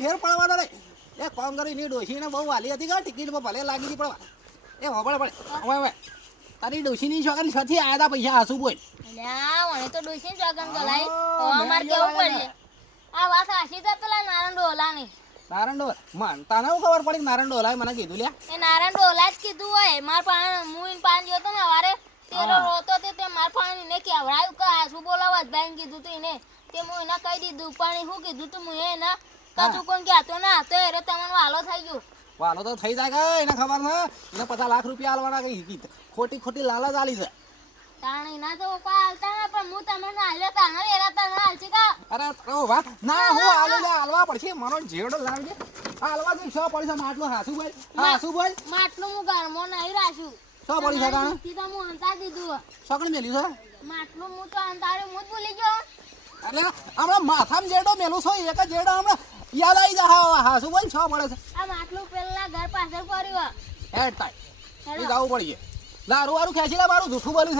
ફેર પડવાનો રે એ કોમ કરી ની ડોશીને બહુ વાલી હતી કે ટિકિટમાં ભલે લાગી હતી પડવા એ હોબળે પડે હવે તારી ડોશીની છોકરી છથી આયા તા પૈસા હાસુ બોલ અલ્યા મને તો ડોશી જગન કલાઈ અમાર કેવું પડશે આ વાત આશી તો પેલા નારાયણ ડોલાની નારાયણ ડોલા મન તને શું ખબર પડી નારાયણ ડોલાએ મને કીધું લ્યા એ નારાયણ ડોલા જ કીધું હોય માર પાણ મુઈન પાન ગયો તો ને વારે તેરો રોતો તે માર પાણ ને કેવડાયું કે આસુ બોલાવા જ ભાઈ કીધું તું એને તે હું એના કહી દીધું પણ શું કીધું તું હું એના કશું કોણ કહેતો ના તો એરે તમને વાલો થઈ ગયો વાલો તો થઈ જાય કે એને ખબર ને એને 50 લાખ રૂપિયા આલવાના કઈ ખોટી ખોટી લાલચ આલી છે તાણી ના તો કોઈ હાલતા ના પણ હું તમને હાલ્યો તાને એરા તને હાલશે કા અરે ઓ વાહ ના હું આલે લે હાલવા પડશે મનો જેડો લાવજે હાલવા દે 100 પડી છે માટલું હાસુ બોલ માટલું હું ઘરમાં નહીં રાખ્યું 100 પડી છે તાણે સીધા હું અંતા દીધું સકણ મેલ્યું છે માટલું હું તો અંતાડ્યું હું જ ભૂલી ગયો એટલે હમણાં માથામાં જેડો મેલું છો એક જ જેડો હમણાં યાદ આવી જા હાસુ બોલ 100 પડે છે આ માટલું પેલા ઘર પાછળ પડ્યું હેડ ટાઈ એ જવું પડીએ લારું વારું ખેંચી લે મારું જૂઠું બોલ્યું છે